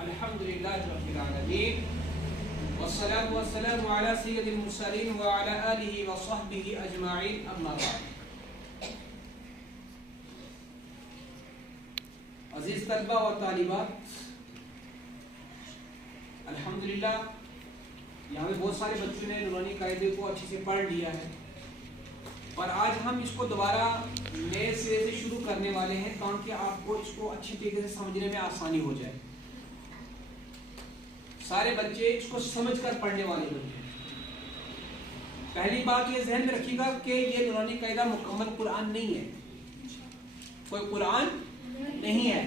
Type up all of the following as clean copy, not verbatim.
الحمدللہ رب العالمین والصلاة والسلام علی سید المرسلین وعلی آلہ وصحبہ اجمعین اما بعد. عزیز طلبہ و طالبات، الحمدللہ یہاں پہ بہت سارے بچوں نے نورانی قاعدے کو اچھے سے پڑھ لیا ہے، اور آج ہم اس کو دوبارہ نئے سرے سے شروع کرنے والے ہیں تاکہ آپ کو اس کو اچھی طریقے سے سمجھنے میں آسانی ہو جائے. سارے بچے اس کو سمجھ کر پڑھنے والے بچے. پہلی بات یہ ذہن میں رکھیے گا کہ یہ نورانی قاعدہ مکمل قرآن نہیں ہے، کوئی قرآن نہیں ہے،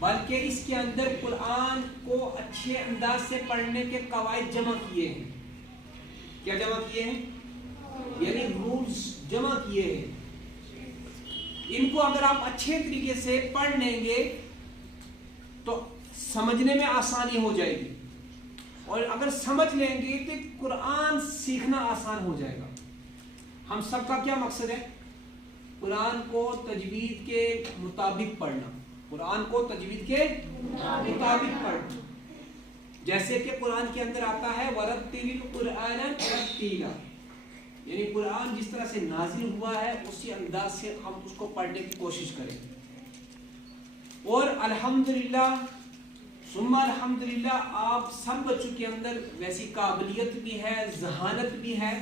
بلکہ اس کے اندر قرآن کو اچھے انداز سے پڑھنے کے قواعد جمع کیے ہیں. کیا جمع کیے ہیں؟ یعنی رولز جمع کیے ہیں. ان کو اگر آپ اچھے طریقے سے پڑھ لیں گے تو سمجھنے میں آسانی ہو جائے گی، اور اگر سمجھ لیں گے تو قرآن سیکھنا آسان ہو جائے گا. ہم سب کا کیا مقصد ہے؟ قرآن کو تجوید کے مطابق پڑھنا. قرآن کو تجوید کے مطابق پڑھنا. جیسے کہ قرآن کے اندر آتا ہے وَرَتِّلِ الْقُرْآنَ تَرْتِيلًا، یعنی قرآن جس طرح سے نازل ہوا ہے اسی انداز سے ہم اس کو پڑھنے کی کوشش کریں. اور الحمدللہ ثم الحمدللہ آپ سب بچوں کے اندر ویسی قابلیت بھی ہے، ذہانت بھی ہے،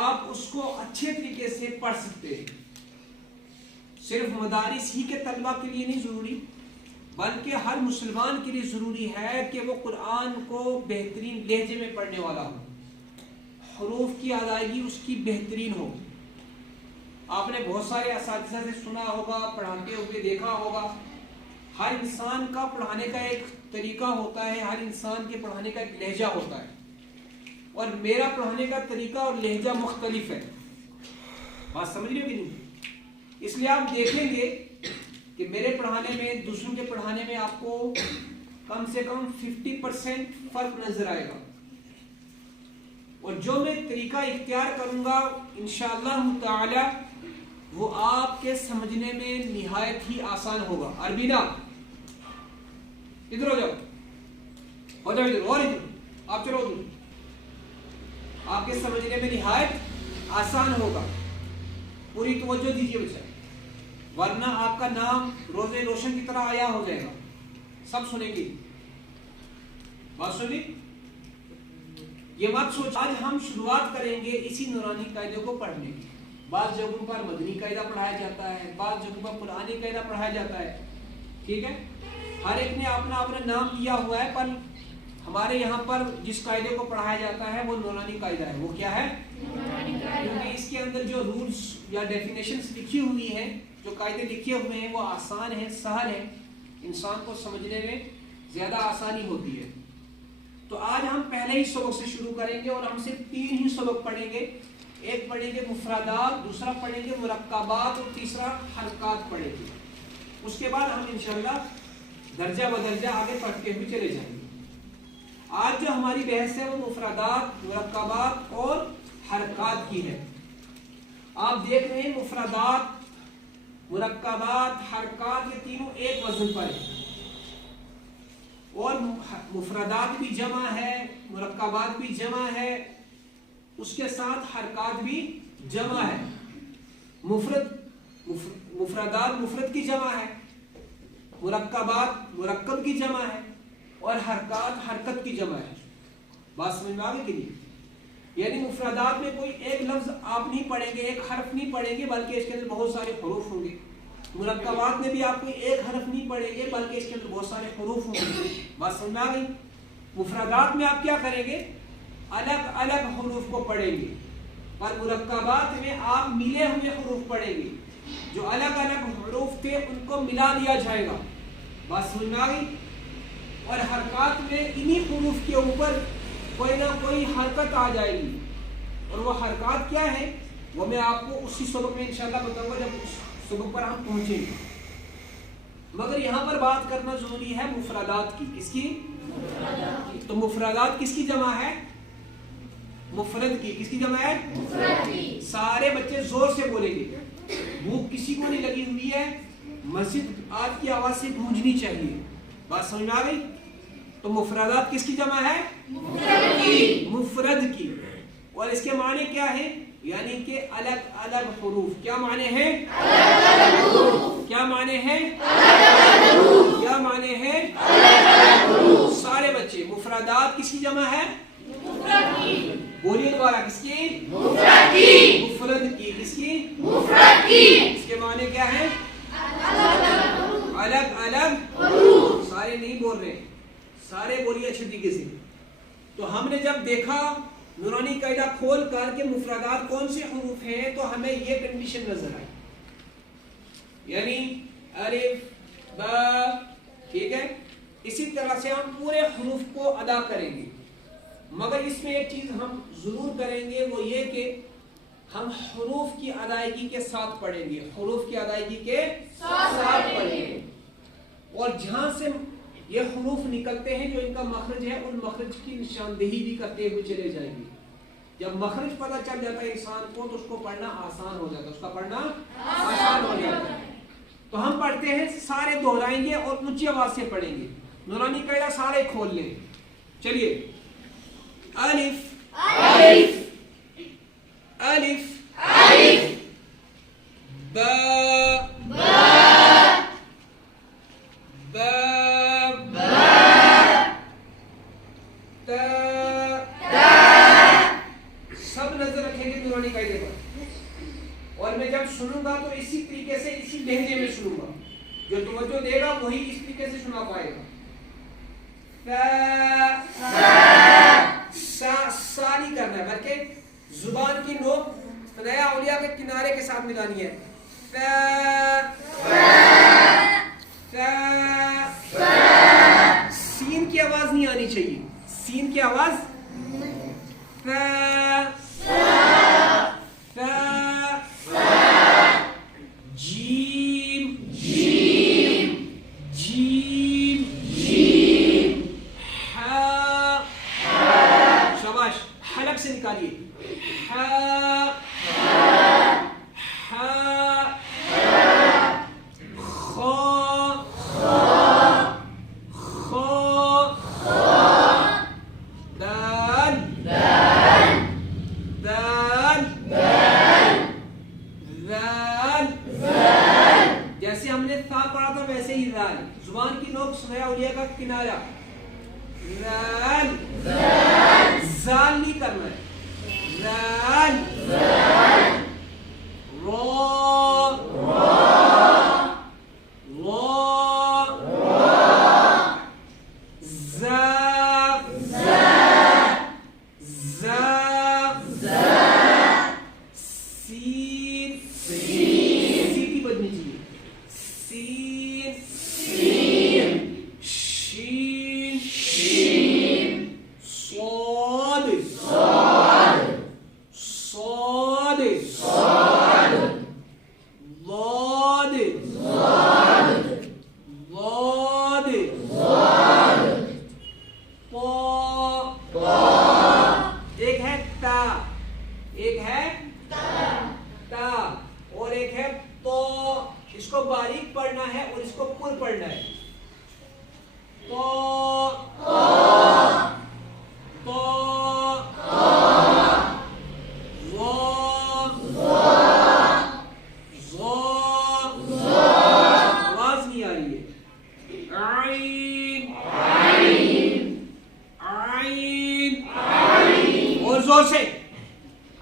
آپ اس کو اچھے طریقے سے پڑھ سکتے ہیں. صرف مدارس ہی کے طلبہ کے لیے نہیں ضروری، بلکہ ہر مسلمان کے لیے ضروری ہے کہ وہ قرآن کو بہترین لہجے میں پڑھنے والا ہو، حروف کی ادائیگی اس کی بہترین ہو. آپ نے بہت سارے اساتذہ سے سنا ہوگا، پڑھاتے ہوئے دیکھا ہوگا، ہر انسان کا پڑھانے کا ایک طریقہ ہوتا ہے، ہر انسان کے پڑھانے کا ایک لہجہ ہوتا ہے، اور میرا پڑھانے کا طریقہ اور لہجہ مختلف ہے. بات سمجھ رہے ہو کہ نہیں؟ اس لیے آپ دیکھیں گے کہ میرے پڑھانے میں دوسروں کے پڑھانے میں آپ کو کم سے کم 50% فرق نظر آئے گا، اور جو میں طریقہ اختیار کروں گا انشاءاللہ تعالی وہ آپ کے سمجھنے میں نہایت ہی آسان ہوگا. عربی نا ادھر ہو جاؤ، ہو جاؤ ادھر، اور ادھر آپ چلو ادھر، آپ کے سمجھنے میں نہایت آسان ہوگا. پوری توجہ دیجیے بچہ، ورنہ آپ کا نام روزے روشن کی طرح آیا ہو جائے گا. سب سنیں گے، بات سنی؟ یہ مت سوچ. آج ہم شروعات کریں گے اسی نورانی قاعدے کو پڑھنے کی. بعض جگہوں پر مدنی قاعدہ پڑھایا جاتا ہے، بعض جگہوں پر قرآنی قاعدہ پڑھایا جاتا ہے. ٹھیک ہے، ہر ایک نے اپنا نام دیا ہوا ہے، پر ہمارے یہاں پر جس قاعدے کو پڑھایا جاتا ہے وہ نورانی قاعدہ ہے. وہ کیا ہے؟ کیونکہ اس کے اندر جو رولز یا ڈیفینیشنز لکھی ہوئی ہیں، جو قاعدے لکھے ہوئے ہیں وہ آسان ہیں، سہل ہیں، انسان کو سمجھنے میں زیادہ آسانی ہوتی ہے. تو آج ہم پہلے ہی سبق سے شروع کریں گے، اور ہم صرف 3 ہی سبق پڑھیں گے. ایک پڑھیں گے مفردات، دوسرا پڑھیں گے مرکبات، اور تیسرا حرکات پڑھیں گے. اس کے بعد ہم انشاءاللہ درجہ بدرجہ آگے پڑھتے ہوئے چلے جائیں گے. آج جو ہماری بحث ہے وہ مفردات، مرکبات اور حرکات کی ہے. آپ دیکھ رہے ہیں مفردات، مرکبات، حرکات، یہ تینوں ایک وزن پر ہیں، اور مفردات بھی جمع ہے، مرکبات بھی جمع ہے، اس کے ساتھ حرکات بھی جمع ہے. مفردات مفرد کی جمع ہے، مرکبات مرکب کی جمع ہے، اور حرکات حرکت کی جمع ہے. بات سمجھ میں آگے کہ نہیں؟ یعنی مفردات میں کوئی ایک لفظ آپ نہیں پڑھیں گے، ایک حرف نہیں پڑھیں گے، بلکہ اس کے اندر بہت سارے حروف ہوں گے. مرکبات میں بھی آپ کوئی ایک حرف نہیں پڑھیں گے، بلکہ اس کے اندر بہت سارے حروف ہوں گے. بات سمجھ میں آ گئی؟ مفردات میں آپ کیا کریں گے؟ الگ الگ حروف کو پڑھیں گے، اور مرکبات میں آپ ملے ہوئے حروف پڑھیں گے. جو الگ الگ حروف تھے ان کو ملا دیا جائے گا. بات سمجھ میں آ گئی؟ اور حرکات میں انہی حروف کے اوپر کوئی نہ کوئی حرکت آ جائے گی، اور وہ حرکات کیا ہے وہ میں آپ کو اسی سبق میں انشاءاللہ بتاؤں گا جب اس سبق پر ہم پہنچیں گے. مگر یہاں پر بات کرنا ضروری ہے مفردات کی. کس کی؟ تو مفردات کس کی جمع ہے؟ مفرد کی. کس کی جمع ہے؟ مفرد کی. سارے بچے زور سے بولیں گے. بھوک کسی کو نہیں لگی ہوئی ہے، مسجد آپ کی آواز سے گونجنی چاہیے. بات سمجھ میں آ گئی؟ تو مفردات کس کی جمع ہے؟ مفرد کی. اور اس کے معنی کیا ہے؟ یعنی کہ الگ الگ حروف. کیا معنی ہے؟ کیا معنی ہے؟ کیا معنی ہے؟ سارے بچے مفردات کس کی جمع ہے؟ بولیے دوبارہ، کس کی؟ مفرد کی. کس کی؟ اس کے معنی کیا ہے؟ الگ الگ. سارے نہیں بول رہے، سارے بولیے اچھے طریقے سے. تو ہم نے جب دیکھا نورانی قاعدہ کھول کر کے مفردات کون سے حروف ہیں تو ہمیں یہ کنڈیشن نظر آئی، یعنی الف با. ٹھیک ہے، اسی طرح سے ہم پورے حروف کو ادا کریں گے، مگر اس میں ایک چیز ہم ضرور کریں گے، وہ یہ کہ ہم حروف کی ادائیگی کے ساتھ پڑھیں گے. حروف کی ادائیگی کے ساتھ پڑھیں گے، اور جہاں سے یہ حروف نکلتے ہیں جو ان کا مخرج ہے ان مخرج کی نشاندہی بھی کرتے ہوئے چلے جائیں گے. جب مخرج پتہ چل جاتا ہے انسان کو تو اس کو پڑھنا آسان ہو جاتا ہے، اس کا پڑھنا آسان ہو جاتا ہے. تو ہم پڑھتے ہیں، سارے دہرائیں گے اور اونچی آواز سے پڑھیں گے. نورانی قاعدہ سارے کھول لیں. چلیے، الف الف الف الف با با با با تا تا. سب نظر رکھیں گے نورانی قاعدے پر، اور میں جب سنوں گا تو اسی طریقے سے اسی لہجے میں سنوں گا. جو توجہ دے گا وہی اس طریقے سے سنا پائے گا. سا نہیں کرنا ہے بلکہ زبان کی نوک ثنایا اولیاء کے کنارے کے ساتھ ملانی ہے. سین کی آواز نہیں آنی چاہیے، سین کی آواز. جیم جیم جیم جیم. شاباش، حلق سے نکالیے. جیسے ہم نے تھا پڑھا تھا ویسے ہی رال. زبان کی نوک ثنایا اولیاء کا کنارہ. رال زال نہیں کرنا ہے. رال رو رو زا زا سین سیدھی بدنی چاہیے. سین شین صاد صاد ضاد ضاد طا. ایک ہے تا، ایک ہے تا، اور ایک ہے تو. اس کو باریک پڑھنا ہے اور اس کو پر پڑھنا ہے. تو تو آواز نہیں آ رہی ہے. عین عین اور زور سے.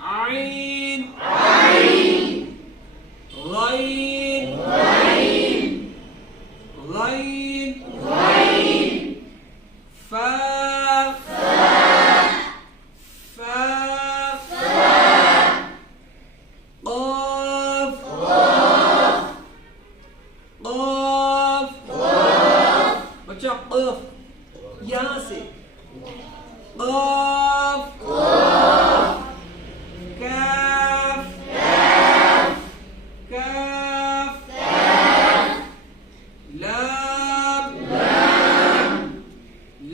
عین غین غین فا فا قاف قاف. بچہ قاف یہاں سے. قاف کاف کاف لام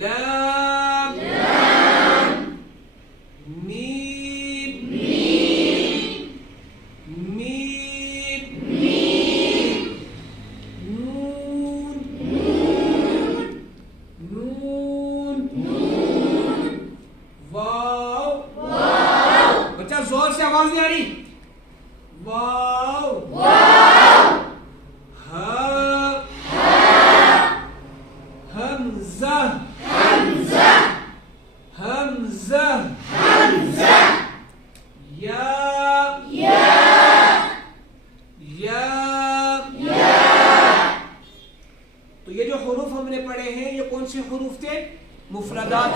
لام میم میم نون حمزہ حمزہ یا تو یہ جو حروف ہم نے پڑھے ہیں یہ کون سے حروف تھے؟ مفردات،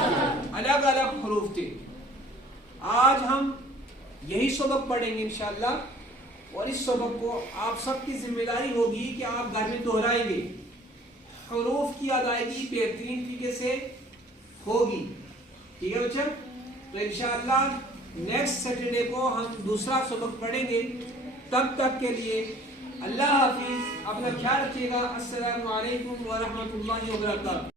الگ الگ حروف تھے. آج ہم یہی سبق پڑھیں گے انشاءاللہ، اور اس سبق کو آپ سب کی ذمہ داری ہوگی کہ آپ گھر میں دہرائیں گے. حروف کی ادائیگی بہترین طریقے سے ہوگی. ٹھیک ہے بچہ؟ تو انشاءاللہ نیکسٹ سیٹرڈے کو ہم دوسرا سبق پڑھیں گے. تب تک کے لیے اللہ حافظ، اپنا خیال رکھیے گا. السلام علیکم ورحمۃ اللہ وبرکاتہ.